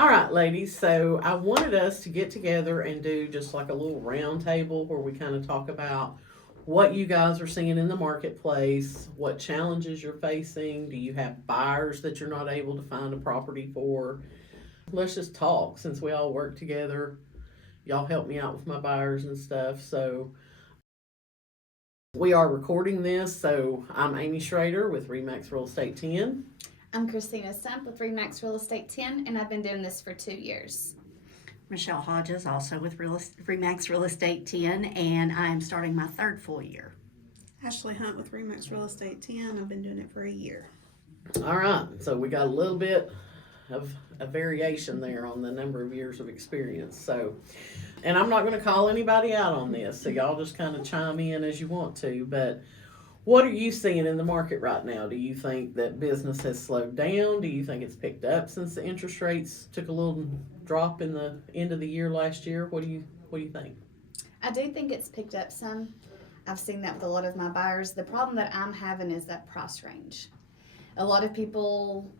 All right, ladies. So I wanted us to get together and do just like a little round table where we kind of talk about what you guys are seeing in the marketplace, what challenges you're facing. Do you have buyers that you're not able to find a property for? Let's just talk since we all work together. Y'all help me out with my buyers and stuff. So we are recording this. So I'm Amy Schrader with Remax Real Estate 10. I'm Christina Stump with Remax Real Estate 10, and I've been doing this for 2 years. Michelle Hodges, also with Remax Real Estate 10, and I am starting my third full year. Ashley Hunt with Remax Real Estate 10. I've been doing it for a year. All right. So we got a little bit of a variation there on the number of years of experience. So, and I'm not going to call anybody out on this, so y'all just kind of chime in as you want to. But what are you seeing in the market right now? Do you think that business has slowed down? Do you think it's picked up since the interest rates took a little drop in the end of the year last year? What do you think? I do think it's picked up some. I've seen that with a lot of my buyers. The problem that I'm having is that price range. A lot of people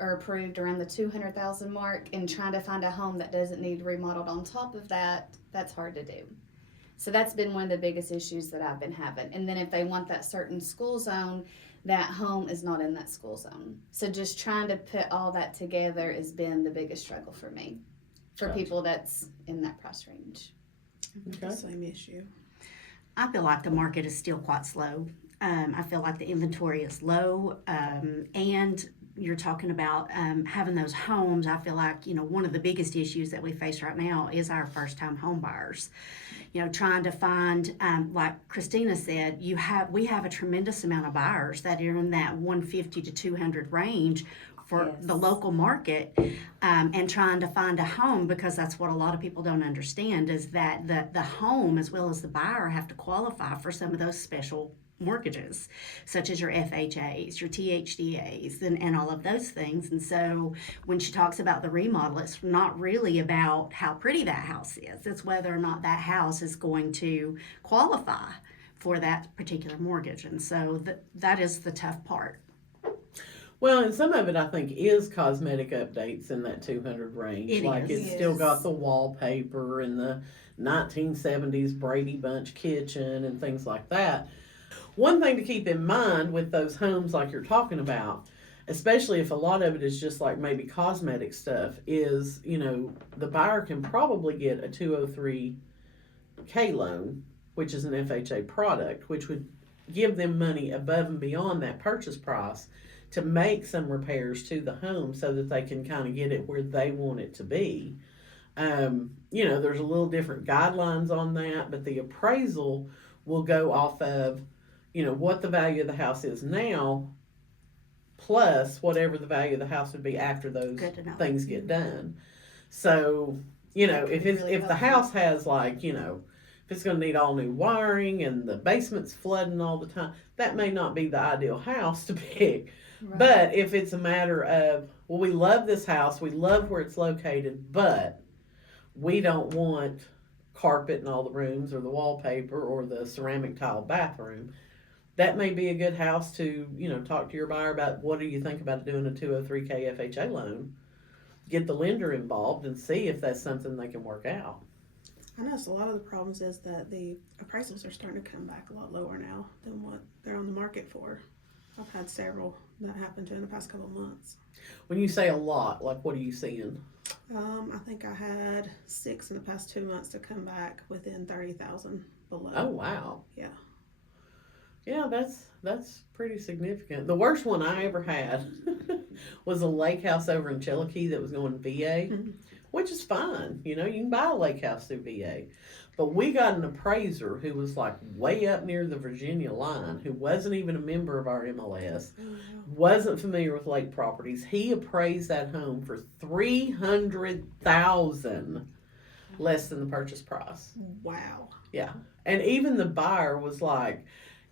are approved around the 200,000 mark, and trying to find a home that doesn't need remodeled on top of that, that's hard to do. So that's been one of the biggest issues that I've been having. And then if they want that certain school zone, that home is not in that school zone. So just trying to put all that together has been the biggest struggle for me, for Gotcha. people that's in that price range. Okay. Same issue. I feel like the market is still quite slow. I feel like the inventory is low, and you're talking about having those homes. I feel like, one of the biggest issues that we face right now is our first-time home buyers. Trying to find, like Christina said, we have a tremendous amount of buyers that are in that 150 to 200 range for Yes. the local market, and trying to find a home, because that's what a lot of people don't understand, is that the home as well as the buyer have to qualify for some of those special mortgages, such as your FHAs, your THDAs, and all of those things. And so when she talks about the remodel, it's not really about how pretty that house is. It's whether or not that house is going to qualify for that particular mortgage. And so that is the tough part. Well, and some of it I think is cosmetic updates in that 200 range. It like is. it's still got the wallpaper and the 1970s Brady Bunch kitchen and things like that. One thing to keep in mind with those homes like you're talking about, especially if a lot of it is just like maybe cosmetic stuff, is, the buyer can probably get a 203K loan, which is an FHA product, which would give them money above and beyond that purchase price to make some repairs to the home so that they can kind of get it where they want it to be. There's a little different guidelines on that, but the appraisal will go off of what the value of the house is now, plus whatever the value of the house would be after those things get done. So, if the house has if it's going to need all new wiring and the basement's flooding all the time, that may not be the ideal house to pick. Right. But if it's a matter of, well, we love this house, we love where it's located, but we don't want carpet in all the rooms or the wallpaper or the ceramic tile bathroom, that may be a good house to, talk to your buyer about what do you think about doing a 203K FHA loan. Get the lender involved and see if that's something they can work out. I know a lot of the problems is that the appraisals are starting to come back a lot lower now than what they're on the market for. I've had several that happened to in the past couple of months. When you say a lot, like what are you seeing? I think I had 6 in the past 2 months to come back within 30,000 below. Oh, wow. Yeah. Yeah, that's pretty significant. The worst one I ever had was a lake house over in Cherokee that was going VA, which is fine. You can buy a lake house through VA. But we got an appraiser who was like way up near the Virginia line, who wasn't even a member of our MLS, wasn't familiar with lake properties. He appraised that home for $300,000 less than the purchase price. Wow. Yeah. And even the buyer was like,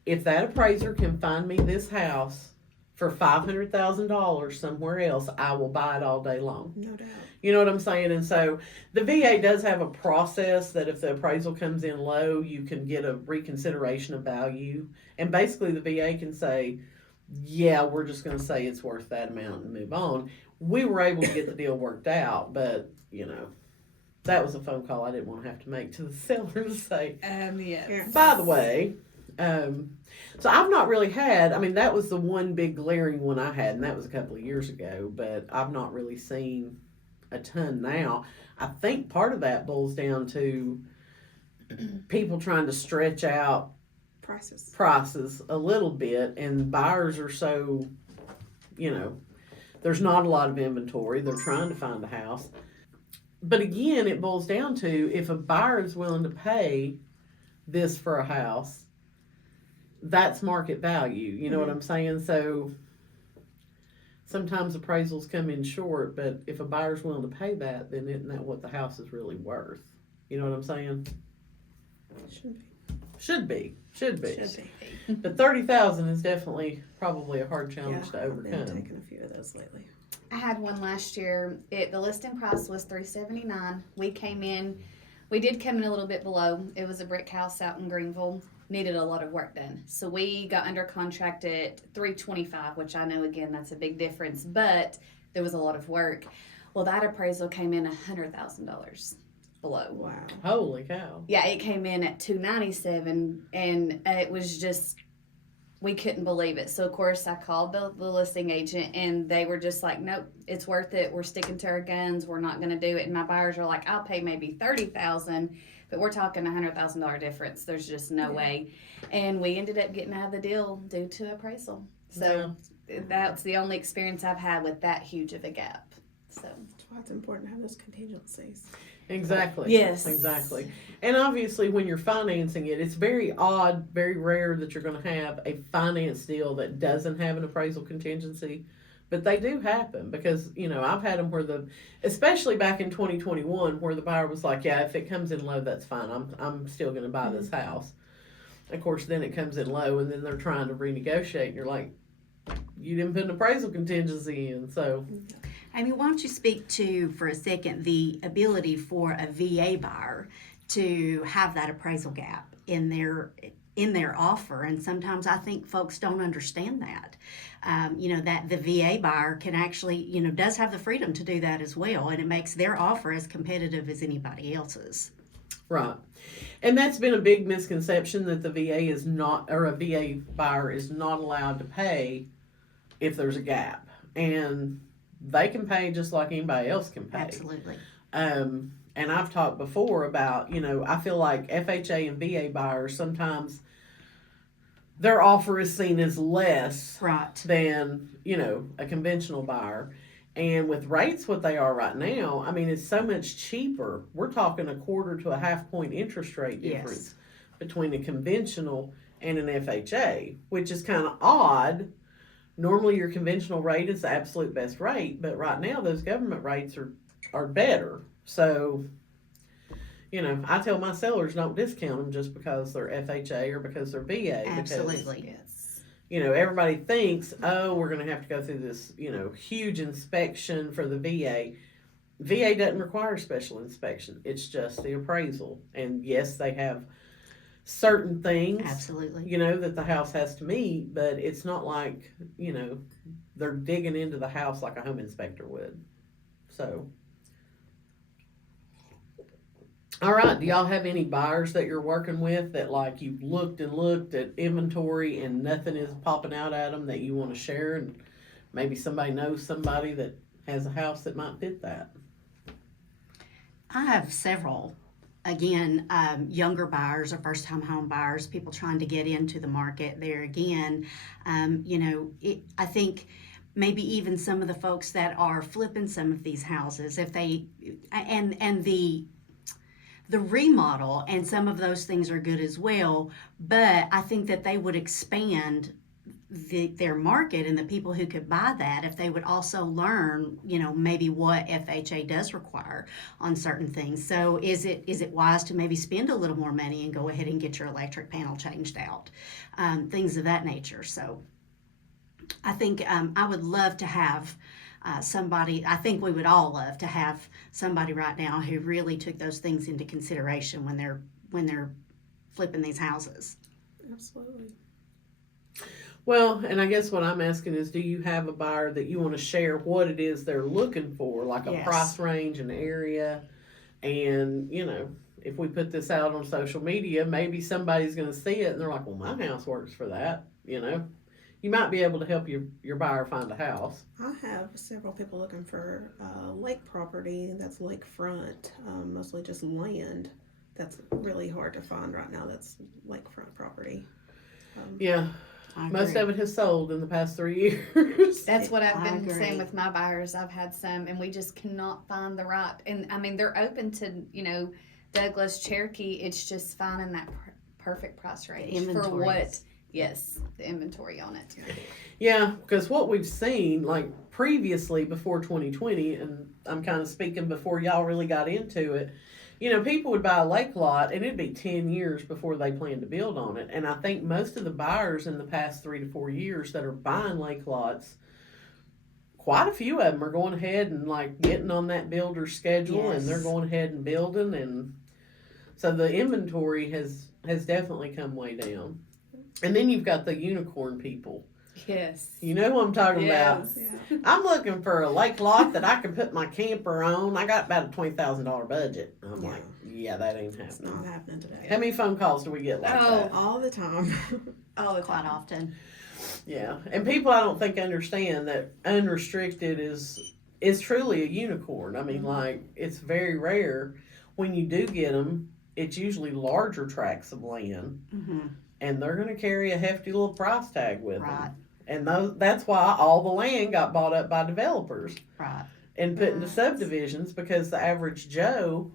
if that appraiser can find me this house for $500,000 somewhere else, I will buy it all day long. No doubt. You know what I'm saying? And so the VA does have a process that if the appraisal comes in low, you can get a reconsideration of value. And basically the VA can say, yeah, we're just going to say it's worth that amount and move on. we were able to get the deal worked out, but that was a phone call I didn't want to have to make to the seller to say, Yes. by the way, so I've not really had, I mean, that was the one big glaring one I had, and that was a couple of years ago, but I've not really seen a ton now. I think part of that boils down to people trying to stretch out prices a little bit, and buyers are so, there's not a lot of inventory. They're trying to find a house. But again, it boils down to if a buyer is willing to pay this for a house, that's market value. You know what I'm saying? So sometimes appraisals come in short, but if a buyer's willing to pay that, then isn't that what the house is really worth? You know what I'm saying? Should be. But 30,000 is definitely probably a hard challenge to overcome. I've been taking a few of those lately. I had one last year. The listing price was $379. We did come in a little bit below. It was a brick house out in Greenville. Needed a lot of work done. So we got under contract at $325, which I know, again, that's a big difference, but there was a lot of work. Well, that appraisal came in $100,000 below. Wow. Holy cow. Yeah, it came in at $297, and it was just, we couldn't believe it. So, of course, I called the listing agent, and they were just like, nope, it's worth it. We're sticking to our guns. We're not going to do it. And my buyers are like, I'll pay maybe $30,000, but we're talking $100,000 difference. There's just no way. And we ended up getting out of the deal due to appraisal. So that's the only experience I've had with that huge of a gap. So That's why it's important to have those contingencies. Exactly. Yes. Exactly. And obviously, when you're financing it, it's very odd, very rare that you're going to have a finance deal that doesn't have an appraisal contingency. But they do happen because, I've had them where especially back in 2021, where the buyer was like, yeah, if it comes in low, that's fine. I'm still going to buy this house. Of course, then it comes in low, and then they're trying to renegotiate, and you're like, you didn't put an appraisal contingency in, so. Amy, why don't you speak to, for a second, the ability for a VA buyer to have that appraisal gap in their offer, and sometimes I think folks don't understand that. That the VA buyer can actually, does have the freedom to do that as well, and it makes their offer as competitive as anybody else's. Right. And that's been a big misconception that the VA is not, or a VA buyer is not allowed to pay if there's a gap. And they can pay just like anybody else can pay. Absolutely. And I've talked before about, I feel like FHA and VA buyers sometimes their offer is seen as less than, a conventional buyer. And with rates what they are right now, I mean, it's so much cheaper. We're talking 1/4 to a 1/2 point interest rate difference between a conventional and an FHA, which is kind of odd. Normally your conventional rate is the absolute best rate, but right now those government rates are better. So, I tell my sellers don't discount them just because they're FHA or because they're VA. Absolutely. yes. Everybody thinks, oh, we're going to have to go through this, huge inspection for the VA. VA doesn't require special inspection. It's just the appraisal. And yes, they have certain things, Absolutely. That the house has to meet, but it's not like, they're digging into the house like a home inspector would. So, all right. Do y'all have any buyers that you're working with that like you've looked and looked at inventory and nothing is popping out at them that you want to share, and maybe somebody knows somebody that has a house that might fit that? I have several. Again, younger buyers or first-time home buyers, people trying to get into the market there again. I think maybe even some of the folks that are flipping some of these houses, if they, and the remodel and some of those things are good as well, but I think that they would expand their market and the people who could buy that if they would also learn, maybe what FHA does require on certain things. So is it wise to maybe spend a little more money and go ahead and get your electric panel changed out, things of that nature. So I think I would love to have somebody. I think we would all love to have somebody right now who really took those things into consideration when they're flipping these houses. Absolutely. Well, and I guess what I'm asking is, do you have a buyer that you want to share what it is they're looking for, like a Yes. price range, an area, and if we put this out on social media, maybe somebody's going to see it and they're like, well, my house works for that. You might be able to help your buyer find a house. I have several people looking for lake property that's lakefront, mostly just land. That's really hard to find right now. That's lakefront property. Yeah, I most agree. of it has sold in the past 3 years. That's what I've I been saying agree. with my buyers. I've had some, and we just cannot find the right. And I mean, they're open to Douglas, Cherokee. It's just finding that perfect price range for inventory what. is- Yes, the inventory on it. Yeah, because what we've seen, like previously before 2020, and I'm kind of speaking before y'all really got into it, people would buy a lake lot and it'd be 10 years before they planned to build on it. And I think most of the buyers in the past 3 to 4 years that are buying lake lots, quite a few of them are going ahead and like getting on that builder schedule, and they're Yes. going ahead and building. And so the inventory has definitely come way down. And then you've got the unicorn people. Yes. You know who I'm talking about. Yes. Yeah. I'm looking for a lake lot that I can put my camper on. I got about a $20,000 budget. I'm Yeah. like, yeah, that ain't It's happening. not happening today. How many phone calls do we get like Oh. that? All the time. All the Quite time. often. Yeah, and people I don't think understand that unrestricted is truly a unicorn. I mean, like it's very rare when you do get them. It's usually larger tracts of land, Hmm. and they're going to carry a hefty little price tag with Right. them. And that's why all the land got bought up by developers Right. and put into Right. subdivisions, because the average Joe,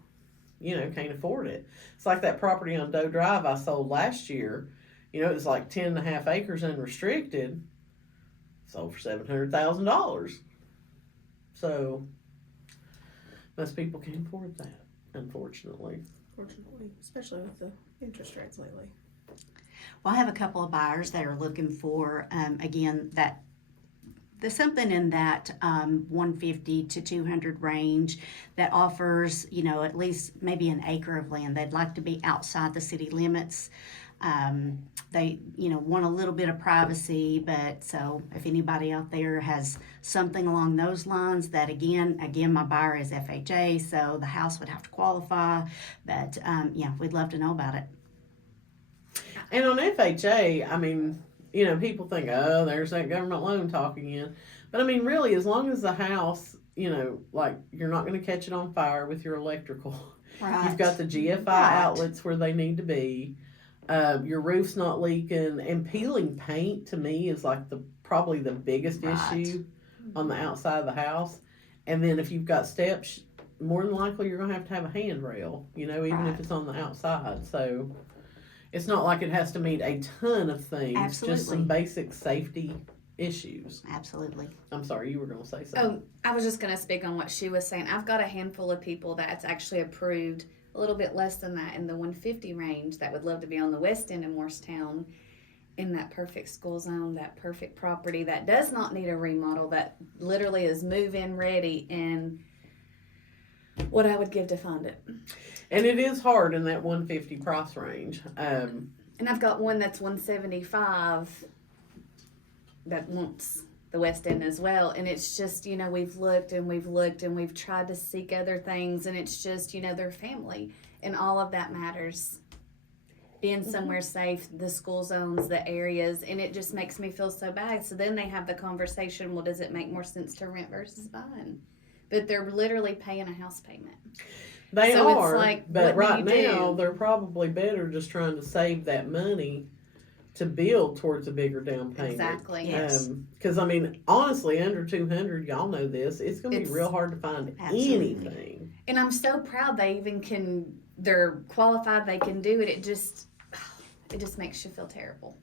can't afford it. It's like that property on Doe Drive I sold last year. It was like 10.5 acres unrestricted. Sold for $700,000. So most people can't afford that, unfortunately. Fortunately, especially with the interest rates lately. Well, I have a couple of buyers that are looking for, again, that there's something in that 150 to 200 range that offers, at least maybe an acre of land. They'd like to be outside the city limits. They, want a little bit of privacy, but so if anybody out there has something along those lines, that again, my buyer is FHA, so the house would have to qualify. But yeah, we'd love to know about it. And on FHA, I mean, people think, oh, there's that government loan talk again. But I mean, really, as long as the house, like you're not going to catch it on fire with your electrical. Right. You've got the GFI Right. outlets where they need to be. Your roof's not leaking, and peeling paint to me is like probably the biggest Right. issue on the outside of the house. And then if you've got steps, more than likely you're going to have a handrail, even Right. if it's on the outside. So it's not like it has to meet a ton of things, just some Absolutely. basic safety issues. Absolutely. I'm sorry, you were going to say something. Oh, I was just going to speak on what she was saying. I've got a handful of people that's actually approved a little bit less than that in the 150 range that would love to be on the west end of Morristown in that perfect school zone, that perfect property that does not need a remodel, that literally is move-in ready, and what I would give to fund it. And it is hard in that 150 price range. And I've got one that's 175 that wants the west end as well, and it's just we've looked and we've tried to seek other things, and it's just their family, and all of that matters, being somewhere safe, the school zones, the areas, and it just makes me feel so bad. So then they have the conversation, well, does it make more sense to rent versus buying? But they're literally paying a house payment. They So it's are, like, but what right do you now do? they're probably better just trying to save that money to build towards a bigger down payment. Exactly. Yes. Because I mean, honestly, under 200, y'all know this. It's going to be It's- real hard to find Absolutely. anything. And I'm so proud they even they're qualified, they can do it. It just makes you feel terrible.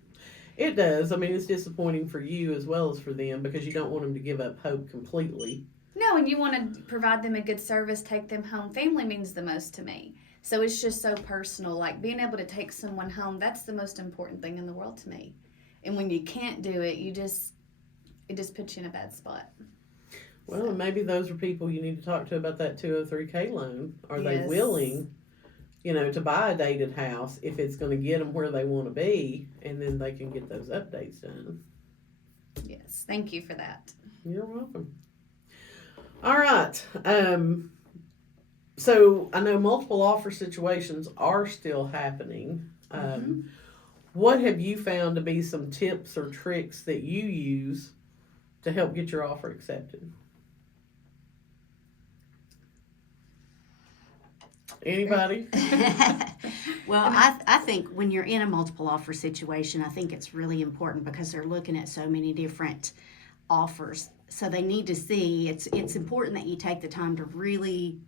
It does. I mean, it's disappointing for you as well as for them, because you don't want them to give up hope completely. No, and you want to provide them a good service, take them home. Family means the most to me. So it's just so personal. Like being able to take someone home, that's the most important thing in the world to me. And when you can't do it, it just puts you in a bad spot. Well, maybe those are people you need to talk to about that 203K loan. Are they Yes. willing, to buy a dated house if it's going to get them where they want to be, and then they can get those updates done? Yes, thank you for that. You're welcome. All right. So I know multiple offer situations are still happening. What have you found to be some tips or tricks that you use to help get your offer accepted? Anybody? Well, I think when you're in a multiple offer situation, I think it's really important because they're looking at so many different offers. So they need to see it's important that you take the time to really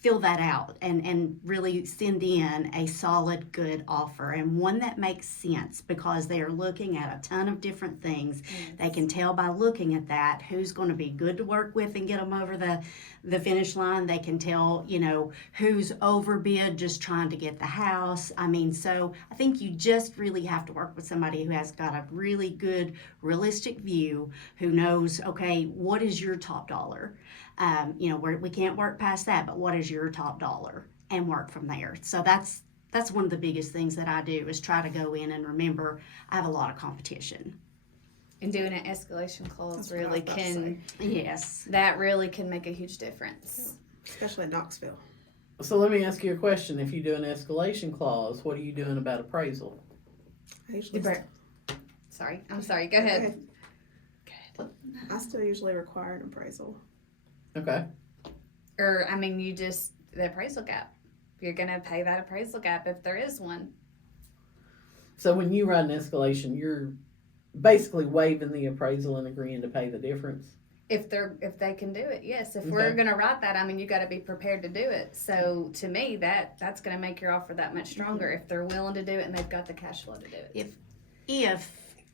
fill that out and really send in a solid, good offer and one that makes sense because they are looking at a ton of different things. They can tell by looking at that who's going to be good to work with and get them over the finish line. They can tell, who's overbid just trying to get the house. I mean, so I think you just really have to work with somebody who has got a really good, realistic view, who knows, okay, what is your top dollar? We can't work past that, but what is your top dollar, and work from there. So that's one of the biggest things that I do is try to go in and remember I have a lot of competition. And doing an escalation clause That's what I really was about to can, Yes. that really can make a huge difference. Especially in Knoxville. So let me ask you a question. If you do an escalation clause, what are you doing about appraisal? I usually Sorry, I'm sorry, go ahead. I still usually require an appraisal. Okay. Or, the appraisal gap. You're gonna pay that appraisal gap if there is one. So when you write an escalation, you're basically waiving the appraisal and agreeing to pay the difference. If they can do it, yes. If Okay. we're gonna write that, you gotta be prepared to do it. So to me, that's gonna make your offer that much stronger if they're willing to do it and they've got the cash flow to do it. If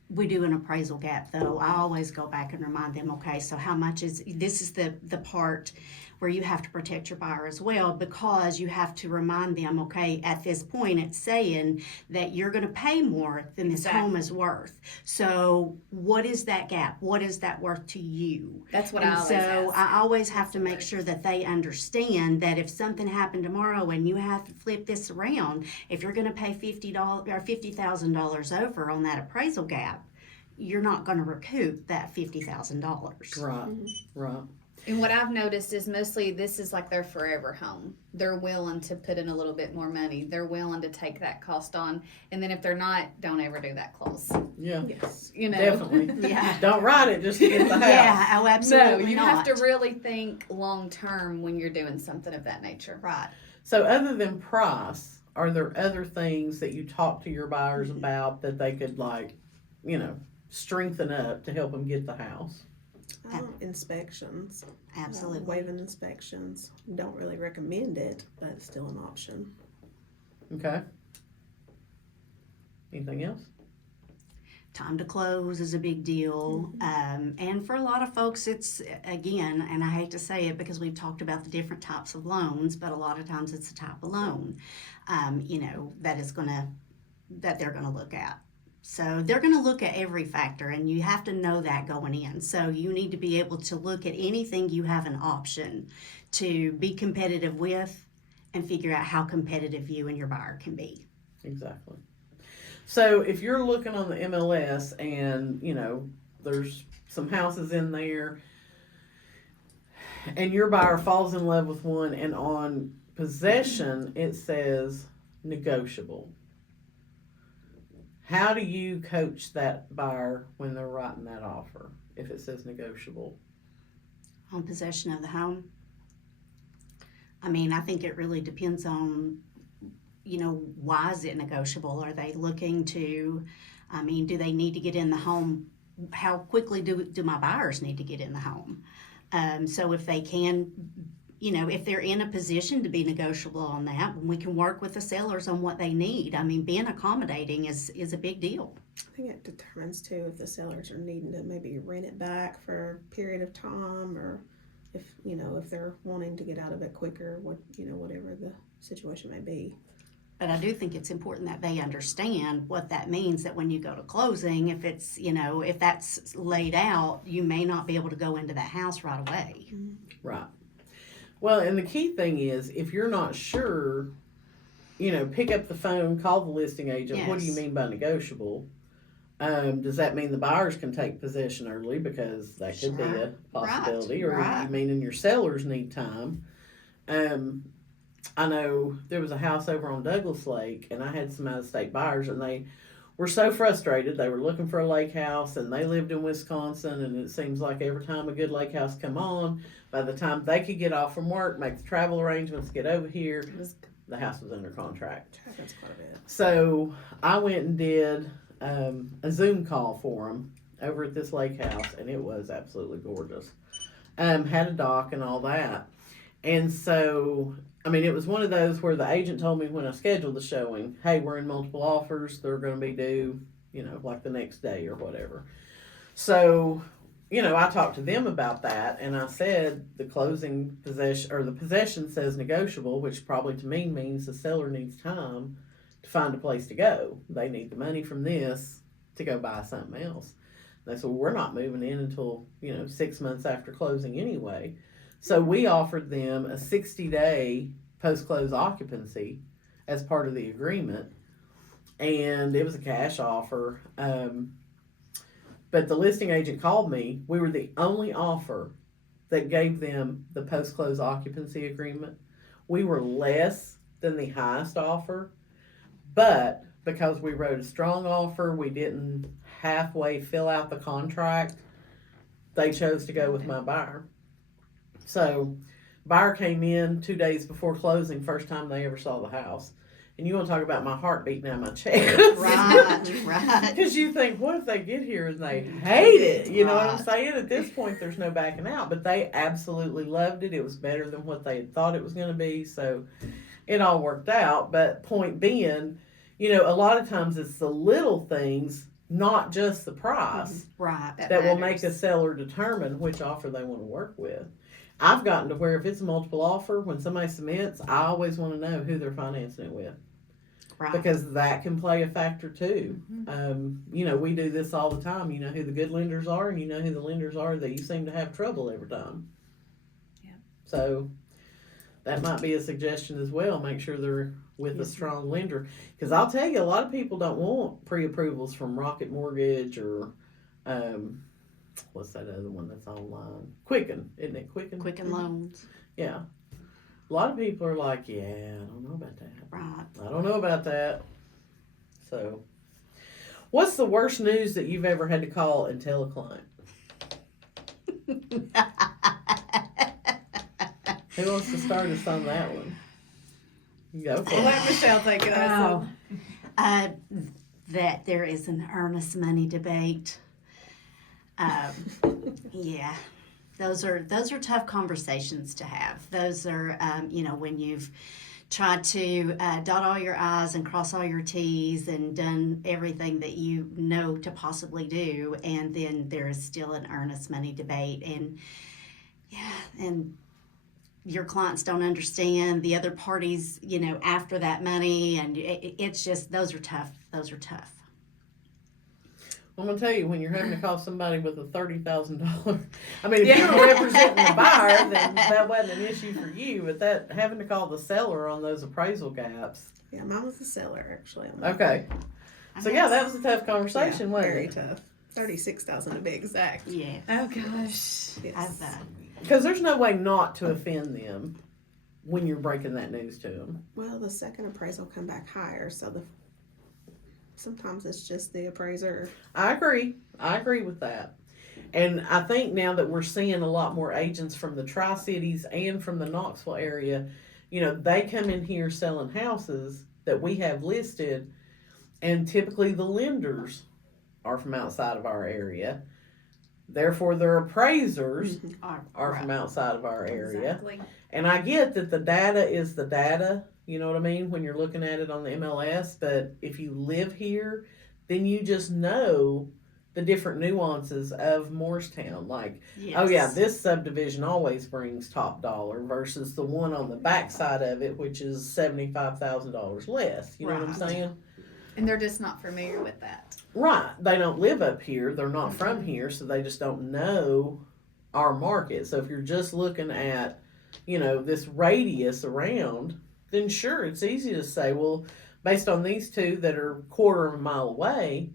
we do an appraisal gap, though, I always go back and remind them, okay, so how much this is the part where you have to protect your buyer as well, because you have to remind them, okay, at this point it's saying that you're going to pay more than this home is worth. So what is that gap? What is that worth to you? That's what And I always so ask. I always have to make sure that they understand that if something happened tomorrow and you have to flip this around, if you're going to pay $50 or $50,000 over on that appraisal gap, you're not going to recoup that $50,000. Right. Right. And what I've noticed is mostly this is like their forever home. They're willing to put in a little bit more money. They're willing to take that cost on. And then if they're not, don't ever do that clause. Yeah. Yes. Definitely. Yeah. Don't write it just to get the house. Yeah, oh, absolutely No, you not. have to really think long term when you're doing something of that nature. Right. So other than price, are there other things that you talk to your buyers about that they could strengthen up to help them get the house? Inspections. Absolutely. Waiving inspections. Don't really recommend it, but it's still an option. Okay. Anything else? Time to close is a big deal. And for a lot of folks, it's, again, and I hate to say it because we've talked about the different types of loans, but a lot of times it's the type of loan, that they're going to look at. So they're going to look at every factor, and you have to know that going in. So you need to be able to look at anything you have an option to be competitive with and figure out how competitive you and your buyer can be. Exactly. So if you're looking on the MLS and, there's some houses in there and your buyer falls in love with one and on possession it says negotiable, how do you coach that buyer when they're writing that offer if it says negotiable? On possession of the home, I think it really depends on, why is it negotiable? Are they looking to, do they need to get in the home? How quickly do my buyers need to get in the home? So if they can, if they're in a position to be negotiable on that, we can work with the sellers on what they need. Being accommodating is a big deal. I think it determines too if the sellers are needing to maybe rent it back for a period of time, or if they're wanting to get out of it quicker, whatever the situation may be. But I do think it's important that they understand what that means, that when you go to closing, if it's, if that's laid out, you may not be able to go into that house right away. Right. Well, and the key thing is, if you're not sure, pick up the phone, call the listing agent. What do you Yes. mean by negotiable? Does that mean the buyers can take possession early? Because that could be Sure. a possibility. Or right. you meaning your sellers need time? Um, I know there was a house over on Douglas Lake, and I had some out of state buyers, and they were so frustrated. They were looking for a lake house, and they lived in Wisconsin, and it seems like every time a good lake house come on, by the time they could get off from work, make the travel arrangements, get over here, the house was under contract. That's quite a bit. So I went and did a Zoom call for them over at this lake house, and it was absolutely gorgeous. Had a dock and all that. And so, I mean, it was one of those where the agent told me when I scheduled the showing, hey, we're in multiple offers. They're going to be due, like the next day or whatever. So, I talked to them about that, and I said the closing possession, or the possession says negotiable, which probably to me means the seller needs time to find a place to go. They need the money from this to go buy something else. They said, well, we're not moving in until, 6 months after closing anyway. So we offered them a 60-day post-close occupancy as part of the agreement, and it was a cash offer. But the listing agent called me. We were the only offer that gave them the post-close occupancy agreement. We were less than the highest offer, but because we wrote a strong offer, we didn't halfway fill out the contract, they chose to go with my buyer. So, buyer came in 2 days before closing, first time they ever saw the house. And you want to talk about my heart beating out my chest. Right. Because you think, what if they get here and they hate it? You know what I'm Right. saying? At this point, there's no backing out. But they absolutely loved it. It was better than what they had thought it was going to be. So, it all worked out. But point being, a lot of times it's the little things, not just the price, Right. that will make a seller determine which offer they want to work with. I've gotten to where if it's a multiple offer, when somebody submits, I always want to know who they're financing it with. Right. Because that can play a factor too. We do this all the time. You know who the good lenders are, and you know who the lenders are that you seem to have trouble every time. Yeah. So that might be a suggestion as well. Make sure they're with a Yes. strong lender. Because I'll tell you, a lot of people don't want pre-approvals from Rocket Mortgage or what's that other one that's online? Quicken, isn't it? Quicken. Quicken Loans. Yeah. A lot of people are like, yeah, I don't know about that. Right. I don't know about that. So, what's the worst news that you've ever had to call and tell a client? Who wants to start us on that one? You go for it. Let Michelle take it. Oh, that there is an earnest money debate. Yeah, those are tough conversations to have. Those are, when you've tried to dot all your I's and cross all your T's and done everything that you know to possibly do, and then there is still an earnest money debate, and your clients don't understand the other parties, after that money, and it's just, those are tough. I'm gonna tell you, when you're having to call somebody with a $30,000, I mean, if you were representing the buyer, then that wasn't an issue for you. But that having to call the seller on those appraisal gaps. Yeah, mine was the seller actually. On that Okay. So yeah, that was a tough conversation, one. wasn't Very it? tough. 36,000 to be exact. Yeah. Oh gosh. Yes. Because there's no way not to offend them when you're breaking that news to them. Well, the second appraisal come back higher, so sometimes it's just the appraiser. I agree with that. And I think now that we're seeing a lot more agents from the Tri-Cities and from the Knoxville area, they come in here selling houses that we have listed, and typically the lenders are from outside of our area. Therefore, their appraisers are from outside of our area. Exactly. And I get that the data is the data, you know what I mean, when you're looking at it on the MLS, but if you live here, then you just know the different nuances of Morristown. Like, oh yeah, this subdivision always brings top dollar versus the one on the backside of it, which is $75,000 less. You know what I'm Right. saying? And they're just not familiar with that. Right. They don't live up here. They're not from here, so they just don't know our market. So if you're just looking at, this radius around, then sure, it's easy to say, well, based on these two that are quarter of a mile away,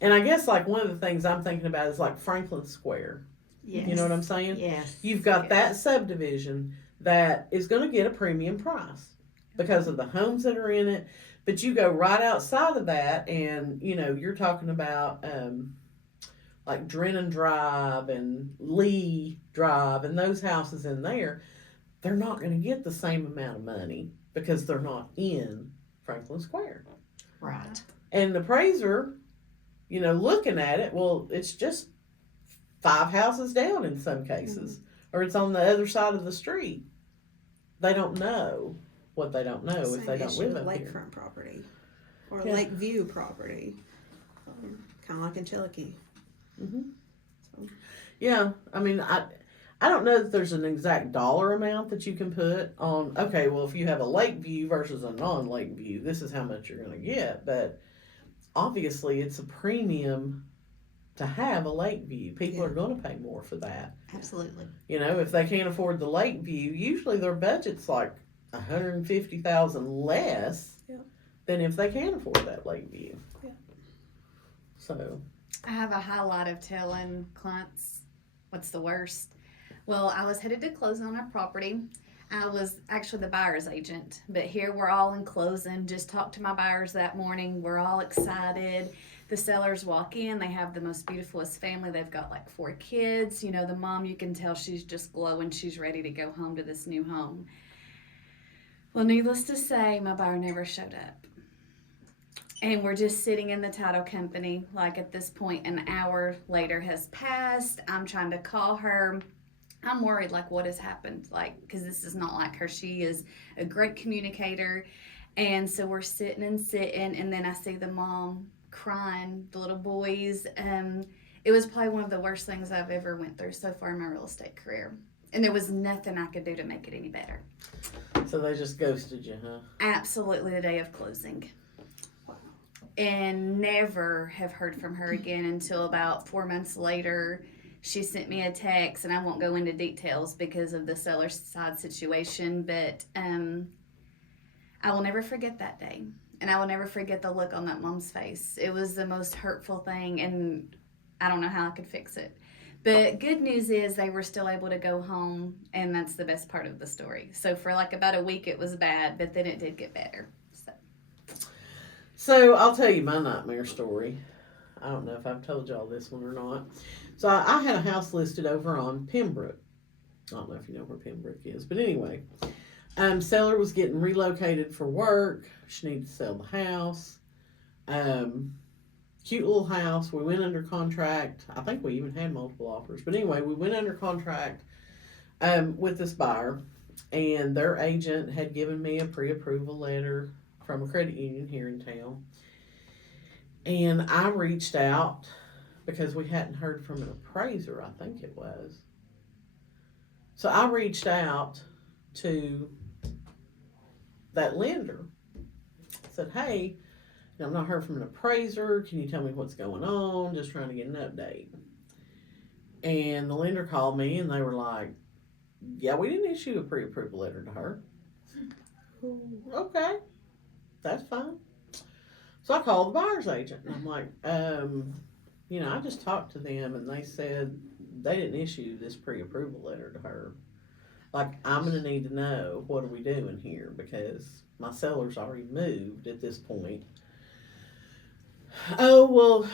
And I guess like one of the things I'm thinking about is like Franklin Square. Yes. You know what I'm saying? Yes. You've got that subdivision that is going to get a premium price because of the homes that are in it. But you go right outside of that, and you're talking about like Drennan Drive and Lee Drive and those houses in there. They're not going to get the same amount of money because they're not in Franklin Square. Right. And the appraiser, looking at it, well, it's just 5 houses down in some cases, or it's on the other side of the street. They don't know what they don't know if they don't live up here. Lakefront property or Yeah. Lakeview property, kind of like in Chillicothe. hmm So. Yeah, I mean, I don't know that there's an exact dollar amount that you can put on. Okay, well, if you have a lake view versus a non-lake view, this is how much you're going to get. But obviously, it's a premium to have a lake view. People are going to pay more for that. Absolutely. If they can't afford the lake view, usually their budget's like $150,000 less than if they can afford that lake view. Yeah. So I have a highlight of telling clients what's the worst. Well, I was headed to close on a property. I was actually the buyer's agent, but here we're all in closing. Just talked to my buyers that morning. We're all excited. The sellers walk in. They have the most beautifulest family. They've got like 4 kids. The mom, you can tell she's just glowing. She's ready to go home to this new home. Well, needless to say, my buyer never showed up. And we're just sitting in the title company. Like at this point, an hour later has passed. I'm trying to call her. I'm worried, like, what has happened? Like, because this is not like her. She is a great communicator. And so we're sitting, and then I see the mom crying, the little boys. It was probably one of the worst things I've ever went through so far in my real estate career. And there was nothing I could do to make it any better. So they just ghosted you, huh? Absolutely the day of closing. And never have heard from her again until about 4 months later. She sent me a text, and I won't go into details because of the seller side situation, but I will never forget that day. And I will never forget the look on that mom's face. It was the most hurtful thing, and I don't know how I could fix it. But good news is they were still able to go home, and that's the best part of the story. So for like about a week it was bad, but then it did get better. So I'll tell you my nightmare story. I don't know if I've told y'all this one or not. So I had a house listed over on Pembroke. I don't know if you know where Pembroke is, but anyway, seller was getting relocated for work. She needed to sell the house. Cute little house. We went under contract. I think we even had multiple offers, but anyway, we went under contract with this buyer, and their agent had given me a pre-approval letter from a credit union here in town. And I reached out because we hadn't heard from an appraiser, I think it was. So I reached out to that lender. Said, hey, I've not heard from an appraiser. Can you tell me what's going on? Just trying to get an update. And the lender called me, and they were like, yeah, we didn't issue a pre-approval letter to her. Okay, that's fine. So I called the buyer's agent, and I'm like, I just talked to them, and they said they didn't issue this pre-approval letter to her. Like, I'm going to need to know, what are we doing here? Because my seller's already moved at this point. Oh, well,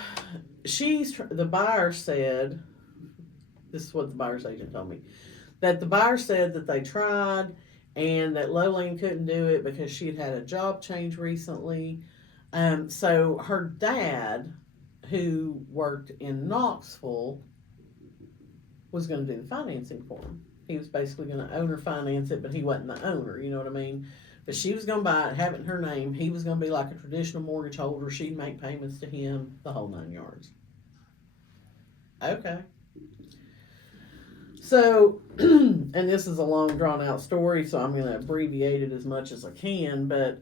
the buyer said, this is what the buyer's agent told me, that the buyer said that they tried, and that Lolene couldn't do it because she had a job change recently. So her dad, who worked in Knoxville, was going to do the financing for him. He was basically going to owner finance it, but he wasn't the owner, you know what I mean? But she was going to buy it, have it in her name. He was going to be like a traditional mortgage holder. She'd make payments to him, the whole 9 yards. Okay. So, and this is a long drawn out story, so I'm going to abbreviate it as much as I can. But,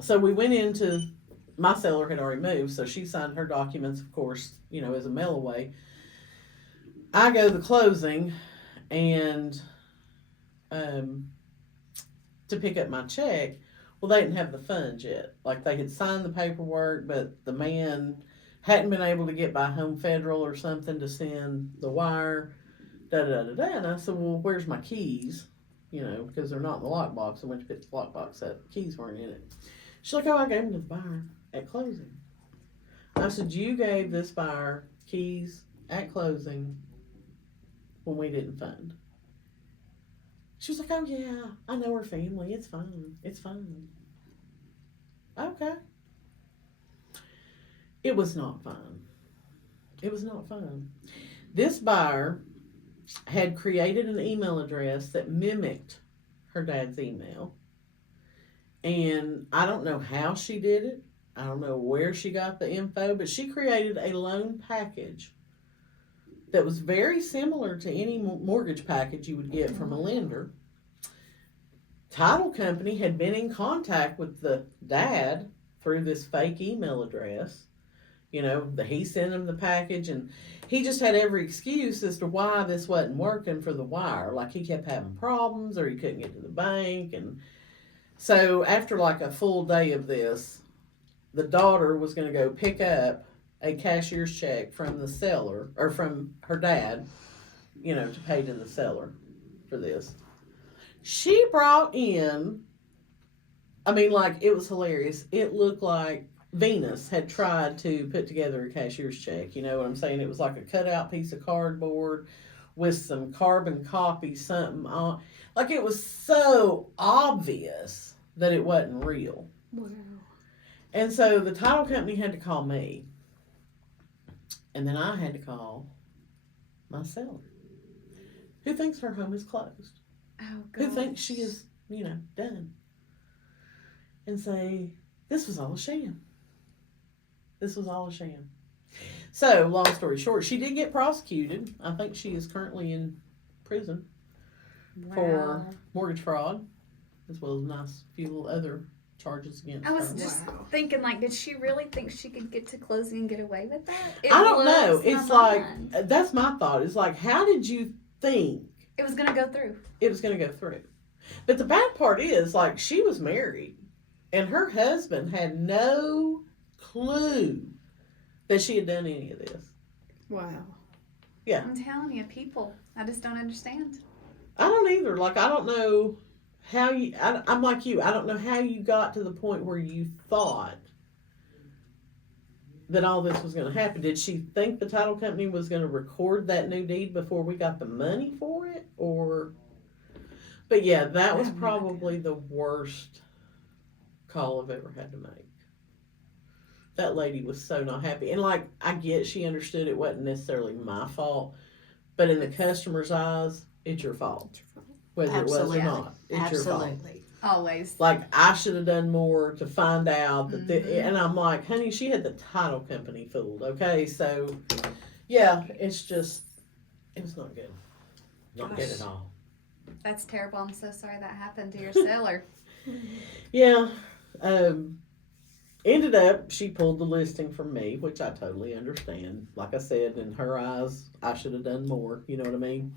so we went into, my seller had already moved, so she signed her documents, of course, as a mail away. I go to the closing, and to pick up my check, well, they didn't have the funds yet. Like, they had signed the paperwork, but the man hadn't been able to get by Home Federal or something to send the wire, da da da da. And I said, well, where's my keys? You know, because they're not in the lockbox. I went to pick the lockbox up. The keys weren't in it. She's like, oh, I gave them to the buyer at closing. I said, you gave this buyer keys at closing when we didn't fund. She was like, oh, yeah, I know her family. It's fine. It's fine. Okay. It was not fun. It was not fun. This buyer had created an email address that mimicked her dad's email. And I don't know how she did it. I don't know where she got the info, but she created a loan package that was very similar to any mortgage package you would get from a lender. Title company had been in contact with the dad through this fake email address. You know, he sent him the package, and he just had every excuse as to why this wasn't working for the wire. Like, he kept having problems, or he couldn't get to the bank. And so after like a full day of this, the daughter was going to go pick up a cashier's check from the seller, or from her dad, you know, to pay to the seller for this. She brought in, I mean, like, it was hilarious. It looked like Venus had tried to put together a cashier's check. You know what I'm saying? It was like a cutout piece of cardboard with some carbon copy something on. Like, it was so obvious that it wasn't real. Wow. And so the title company had to call me. And then I had to call my seller, who thinks her home is closed. Oh, Who thinks she is, you know, done. And say, this was all a sham. This was all a sham. So, long story short, she did get prosecuted. I think she is currently in prison for mortgage fraud, as well as a nice few little other charges against I was her. just thinking, like, did she really think she could get to closing and get away with that? I don't know. blows my It's like, mind. that's my thought. It's like, how did you think It was going to go through. it was going to go through? But the bad part is, like, she was married, and her husband had no clue that she had done any of this. Wow. I'm telling you, people, I just don't understand. I don't either. Like, I don't know how you, I'm like you, I don't know how you got to the point where you thought that all this was going to happen. Did she think the title company was going to record that new deed before we got the money for it? Or, but yeah, that was probably the worst call I've ever had to make. That lady was so not happy. And like, I get she understood it wasn't necessarily my fault, but in the customer's eyes, it's your fault. Whether Absolutely. it was or not. It's your fault. Absolutely. Always. Like, I should have done more to find out that and I'm like, honey, she had the title company fooled. Okay, so yeah, it's just, it was not good. Not good at all. That's terrible. I'm so sorry that happened to your seller. Yeah. Ended up, she pulled the listing from me, which I totally understand. Like I said, in her eyes, I should have done more. You know what I mean?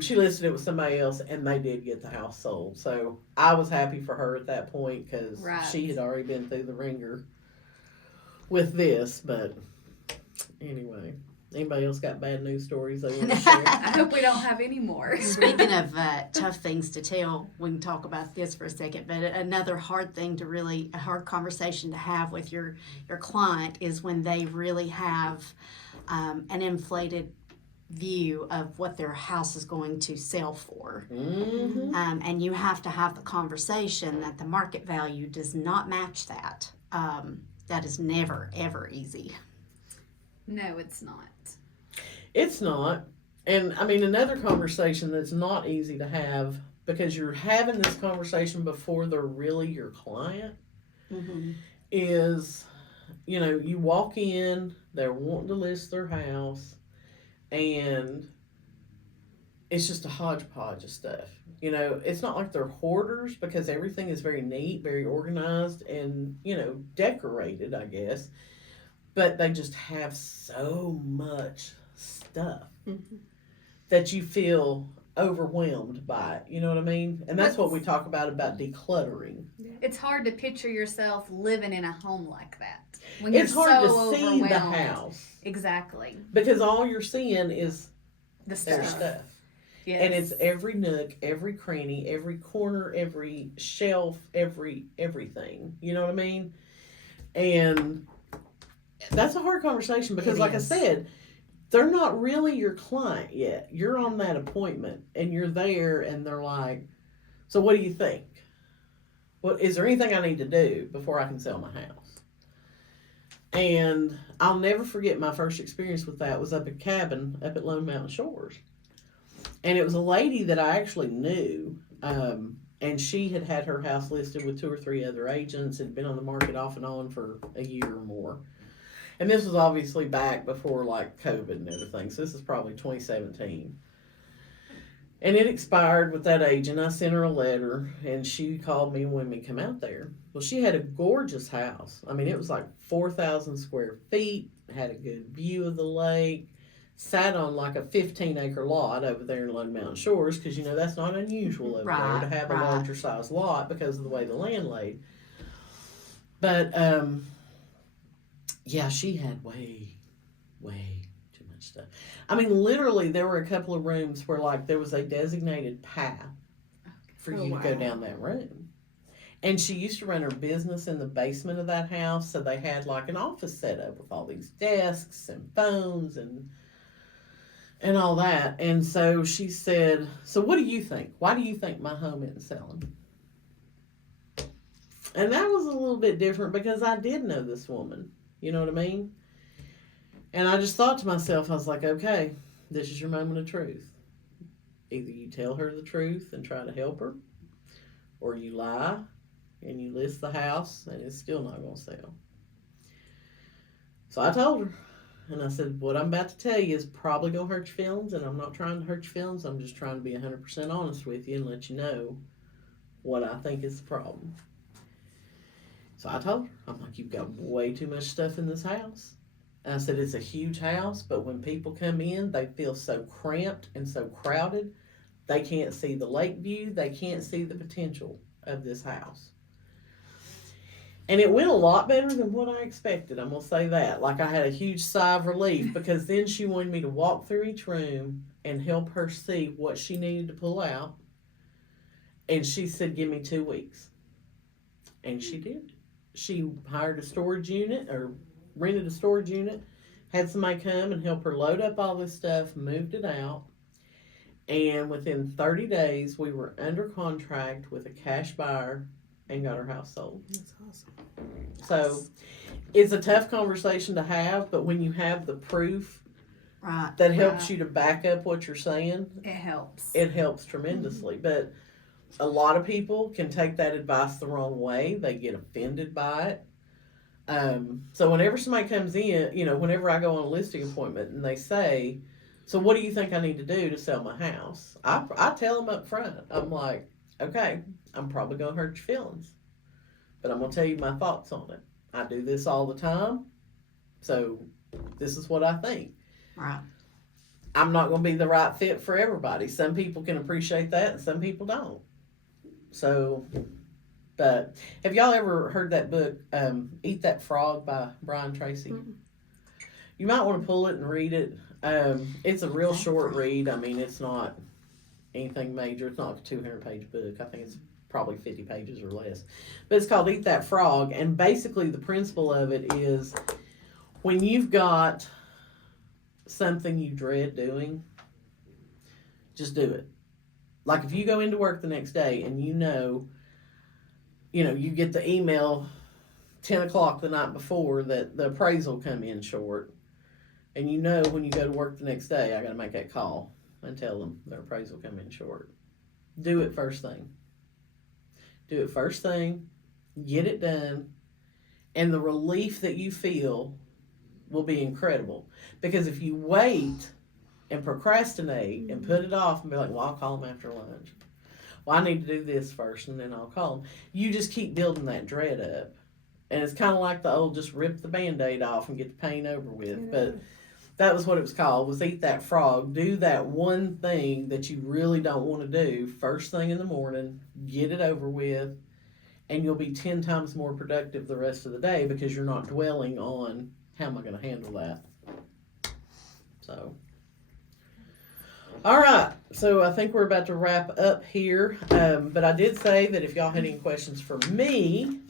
She listed it with somebody else, and they did get the house sold. So I was happy for her at that point, because she had already been through the ringer with this. But anyway, anybody else got bad news stories they want to share? I hope we don't have any more. Speaking of tough things to tell, we can talk about this for a second, but another hard thing to really, a hard conversation to have with your client is when they really have an inflated view of what their house is going to sell for. Mm-hmm. And you have to have the conversation that the market value does not match that. That is never, ever easy. No, it's not. It's not. And I mean, another conversation that's not easy to have, because you're having this conversation before they're really your client, is, you know, you walk in, they're wanting to list their house, and it's just a hodgepodge of stuff. You know, it's not like they're hoarders, because everything is very neat, very organized, and, you know, decorated, I guess. But they just have so much stuff that you feel overwhelmed by it. You know what I mean? And that's what we talk about decluttering. It's hard to picture yourself living in a home like that when It's you're hard so to see overwhelmed. the house Exactly. because all you're seeing is The their stuff. stuff. Yes. And it's every nook, every cranny, every corner, every shelf, everything. You know what I mean? And that's a hard conversation because, It like is. I said, they're not really your client yet. You're on that appointment and you're there, and they're like, "So, what do you think? What is there anything I need to do before I can sell my house?" And I'll never forget my first experience with that was up at cabin up at Lone Mountain Shores. And it was a lady that I actually knew, and she had had her house listed with 2 or 3 other agents and been on the market off and on for a year or more. And this was obviously back before like COVID and everything, so this is probably 2017. And it expired with that agent. I sent her a letter, and she called me and wanted me to come out there. Well, she had a gorgeous house. I mean, it was like 4,000 square feet, had a good view of the lake, sat on like a 15-acre lot over there in Lone Mountain Shores, because you know that's not unusual over there to have a larger size lot because of the way the land laid. But yeah, she had way too much stuff. I mean, literally, there were a couple of rooms where like there was a designated path for you to go down that room. And she used to run her business in the basement of that house, so they had like an office set up with all these desks and phones and all that. And so she said, "So what do you think? Why do you think my home isn't selling?" And that was a little bit different because I did know this woman. You know what I mean? And I just thought to myself, I was like, okay, this is your moment of truth. Either you tell her the truth and try to help her, or you lie and you list the house and it's still not going to sell. So I told her, and I said, what I'm about to tell you is probably going to hurt your feelings, and I'm not trying to hurt your feelings. I'm just trying to be 100% honest with you and let you know what I think is the problem. So I told her, I'm like, you've got way too much stuff in this house. And I said, it's a huge house, but when people come in, they feel so cramped and so crowded, they can't see the lake view, they can't see the potential of this house. And it went a lot better than what I expected, I'm going to say that. Like, I had a huge sigh of relief because then she wanted me to walk through each room and help her see what she needed to pull out. And she said, give me 2 weeks. And she did. She hired a storage unit or rented a storage unit, had somebody come and help her load up all this stuff, moved it out. And within 30 days, we were under contract with a cash buyer and got our house sold. That's awesome. So it's a tough conversation to have, but when you have the proof Right. that helps you to back up what you're saying, It helps. it helps tremendously. But a lot of people can take that advice the wrong way. They get offended by it. So whenever somebody comes in, you know, whenever I go on a listing appointment and they say, so what do you think I need to do to sell my house? I tell them up front. I'm like, okay, I'm probably going to hurt your feelings, but I'm going to tell you my thoughts on it. I do this all the time, so this is what I think. Right. I'm not going to be the right fit for everybody. Some people can appreciate that and some people don't. So, but have y'all ever heard that book, Eat That Frog by Brian Tracy? Mm-mm. You might want to pull it and read it. It's a real short read. I mean, it's not anything major. It's not a 200-page book. I think it's probably 50 pages or less. But it's called Eat That Frog. And basically the principle of it is when you've got something you dread doing, just do it. Like if you go into work the next day and you know, you get the email 10 o'clock the night before that the appraisal come in short, and you know when you go to work the next day, I got to make that call and tell them their appraisal come in short. Do it first thing. Do it first thing. Get it done. And the relief that you feel will be incredible. Because if you wait and procrastinate and put it off and be like, well, I'll call them after lunch. Well, I need to do this first and then I'll call them. You just keep building that dread up. And it's kind of like the old just rip the Band-Aid off and get the pain over with. But That was what it was called, was eat that frog. Do that one thing that you really don't want to do first thing in the morning, get it over with, and you'll be 10 times more productive the rest of the day because you're not dwelling on how am I going to handle that. So, all right. So I think we're about to wrap up here. But I did say that if y'all had any questions for me,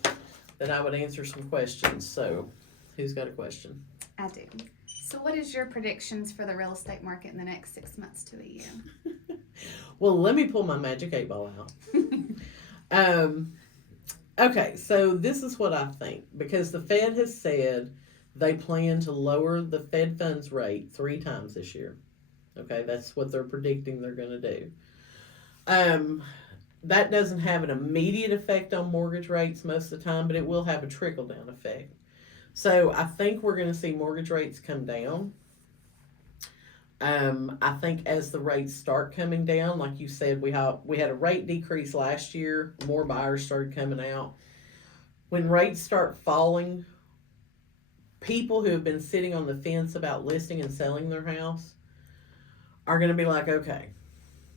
then I would answer some questions. So, who's got a question? I do. So what is your predictions for the real estate market in the next 6 months to a year? Well, let me pull my magic 8 ball out. Okay, so this is what I think. Because the Fed has said they plan to lower the Fed funds rate 3 times this year. Okay, that's what they're predicting they're going to do. That doesn't have an immediate effect on mortgage rates most of the time, but it will have a trickle-down effect. So I think we're going to see mortgage rates come down. I think as the rates start coming down, like you said, we had a rate decrease last year. More buyers started coming out. When rates start falling, people who have been sitting on the fence about listing and selling their house are going to be like, okay,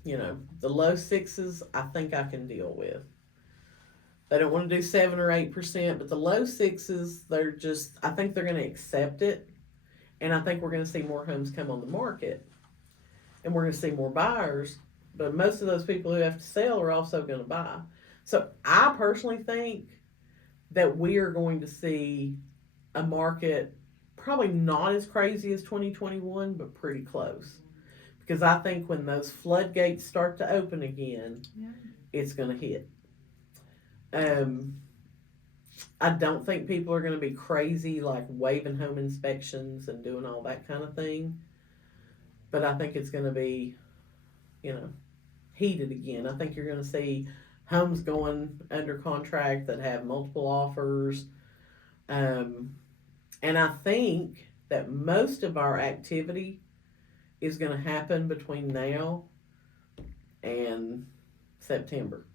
the low 6s, I think I can deal with. They don't want to do 7 or 8%, but the low 6s, I think they're going to accept it. And I think we're going to see more homes come on the market. And we're going to see more buyers. But most of those people who have to sell are also going to buy. So I personally think that we are going to see a market probably not as crazy as 2021, but pretty close. Because I think when those floodgates start to open again, it's going to hit. I don't think people are going to be crazy like waiving home inspections and doing all that kind of thing. But I think it's going to be, heated again. I think you're going to see homes going under contract that have multiple offers. And I think that most of our activity is going to happen between now and September.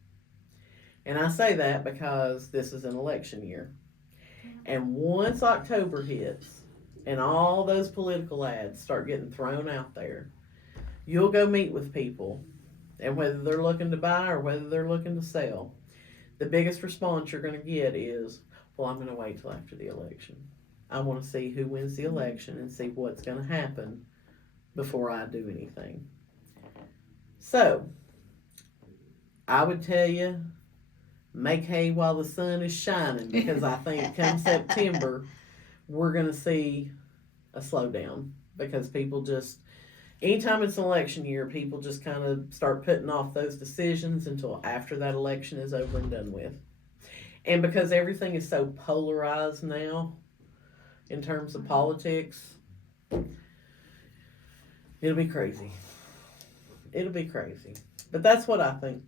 And I say that because this is an election year. And once October hits and all those political ads start getting thrown out there, you'll go meet with people, and whether they're looking to buy or whether they're looking to sell, the biggest response you're going to get is, well, I'm going to wait till after the election. I want to see who wins the election and see what's going to happen before I do anything. So, I would tell you, make hay while the sun is shining, because I think come September, we're going to see a slowdown, because people just, anytime it's an election year, people just kind of start putting off those decisions until after that election is over and done with. And because everything is so polarized now in terms of politics, it'll be crazy. It'll be crazy. But that's what I think.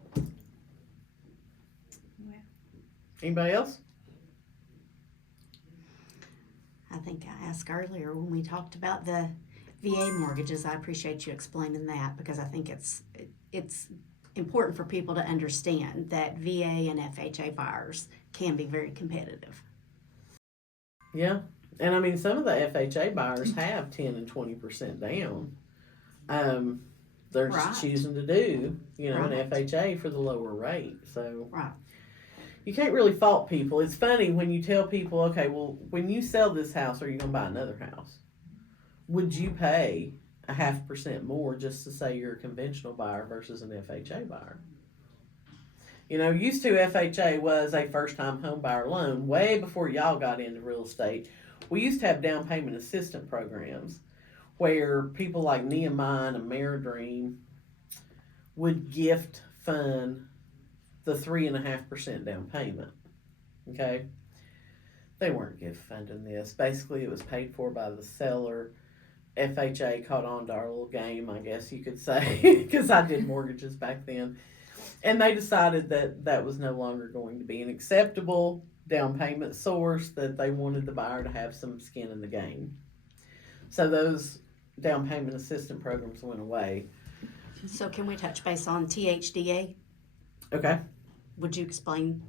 Anybody else? I think I asked earlier when we talked about the VA mortgages. I appreciate you explaining that, because I think it's important for people to understand that VA and FHA buyers can be very competitive. Yeah. And I mean, some of the FHA buyers have 10 and 20% down. They're just choosing to do, an FHA for the lower rate. So you can't really fault people. It's funny when you tell people, okay, well, when you sell this house, are you going to buy another house? Would you pay 0.5% more just to say you're a conventional buyer versus an FHA buyer? Used to FHA was a first-time home buyer loan way before y'all got into real estate. We used to have down payment assistance programs where people like Nehemiah and Ameridream would gift fund the 3.5% down payment. Okay? They weren't gift funding this. Basically, it was paid for by the seller. FHA caught on to our little game, I guess you could say, because I did mortgages back then. And they decided that that was no longer going to be an acceptable down payment source, that they wanted the buyer to have some skin in the game. So those down payment assistance programs went away. So can we touch base on THDA? Okay. Would you explain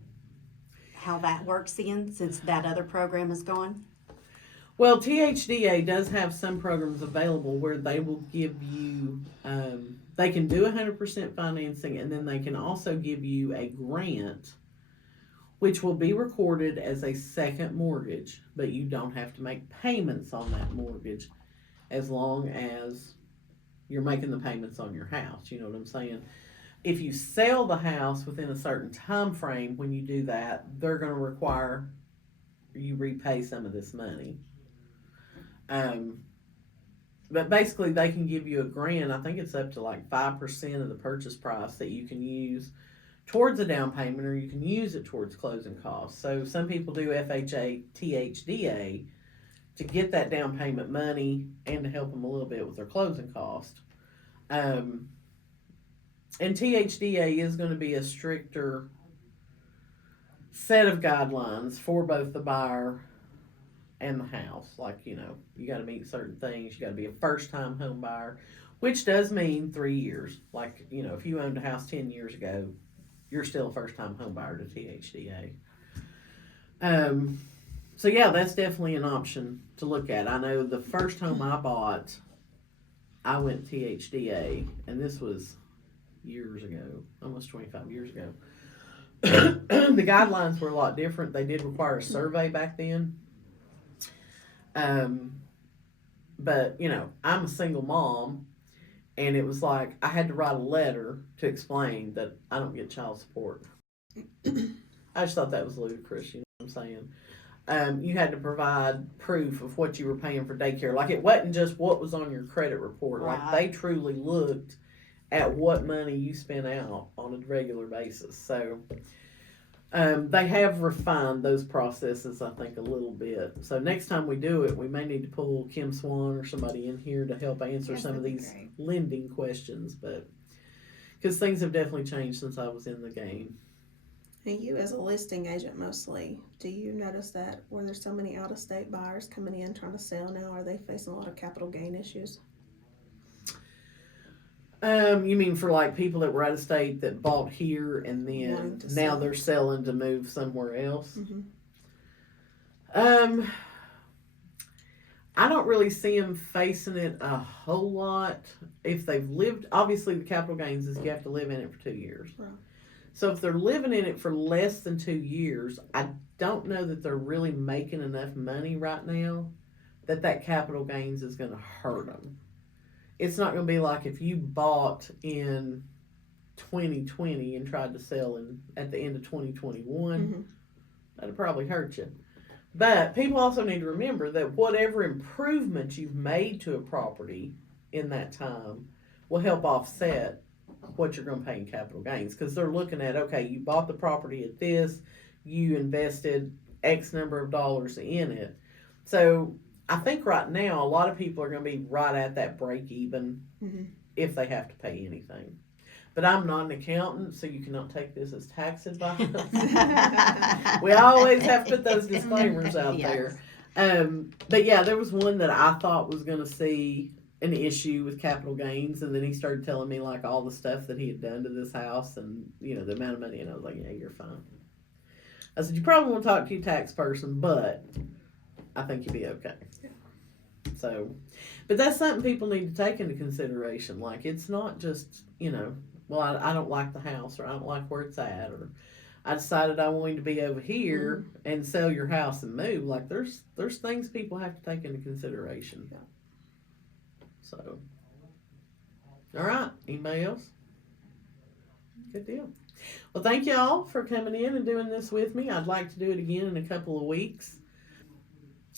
how that works then, since that other program is gone? Well, THDA does have some programs available where they will give you, they can do 100% financing, and then they can also give you a grant, which will be recorded as a second mortgage, but you don't have to make payments on that mortgage as long as you're making the payments on your house. You know what I'm saying? If you sell the house within a certain time frame, when you do that, they're going to require you repay some of this money. But basically, they can give you a grant. I think it's up to like 5% of the purchase price that you can use towards a down payment, or you can use it towards closing costs. So some people do FHA, THDA to get that down payment money and to help them a little bit with their closing cost. And THDA is going to be a stricter set of guidelines for both the buyer and the house. Like, you know, you got to meet certain things. You got to be a first time home buyer, which does mean 3 years. Like, you know, if you owned a house 10 years ago, you're still a first time home buyer to THDA. So yeah, that's definitely an option to look at. I know the first home I bought, I went THDA, and this was years ago, almost 25 years ago. The guidelines were a lot different. They did require a survey back then. But you know, I'm a single mom, and it was like I had to write a letter to explain that I don't get child support. I just thought that was ludicrous, you know what I'm saying? You had to provide proof of what you were paying for daycare. Like, it wasn't just what was on your credit report. Right. Like, they truly looked at what money you spent out on a regular basis. So they have refined those processes, I think, a little bit. So next time we do it, we may need to pull Kim Swan or somebody in here to help answer Yes, some of that'd be these great. lending questions. But because things have definitely changed since I was in the game. And you, as a listing agent mostly, do you notice that where there's so many out-of-state buyers coming in trying to sell now, are they facing a lot of capital gain issues? You mean for like people that were out of state that bought here and then Wanting to now sell. they're selling to move somewhere else? Mm-hmm. I don't really see them facing it a whole lot if they've lived. Obviously, the capital gains is you have to live in it for 2 years. Right. So if they're living in it for less than 2 years, I don't know that they're really making enough money right now that capital gains is going to hurt them. It's not going to be like if you bought in 2020 and tried to sell at the end of 2021, Mm-hmm. that'd probably hurt you. But people also need to remember that whatever improvements you've made to a property in that time will help offset what you're going to pay in capital gains, because they're looking at, okay, you bought the property at this, you invested X number of dollars in it. So I think right now a lot of people are going to be right at that break even Mm-hmm. if they have to pay anything. But I'm not an accountant, so you cannot take this as tax advice. We always have to put those disclaimers out Yes. there. But yeah, there was one that I thought was going to see an issue with capital gains, and then he started telling me like all the stuff that he had done to this house and, you know, the amount of money, and I was like, yeah, you're fine. I said, you probably want to talk to your tax person, but I think you'll be okay. So, but that's something people need to take into consideration. Like, it's not just, you know, well, I don't like the house, or I don't like where it's at, or I decided I wanted to be over here and sell your house and move. Like, there's things people have to take into consideration. Yeah. So, all right. Anybody else? Good deal. Well, thank y'all for coming in and doing this with me. I'd like to do it again in a couple of weeks.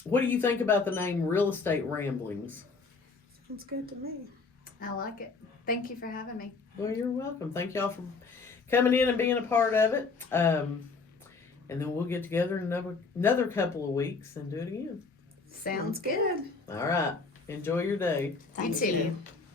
What do you think about the name Real Estate Ramblings? Sounds good to me. I like it. Thank you for having me. Well, you're welcome. Thank y'all for coming in and being a part of it. And then we'll get together in another couple of weeks and do it again. Sounds good. All right. Enjoy your day. Thank You too. you.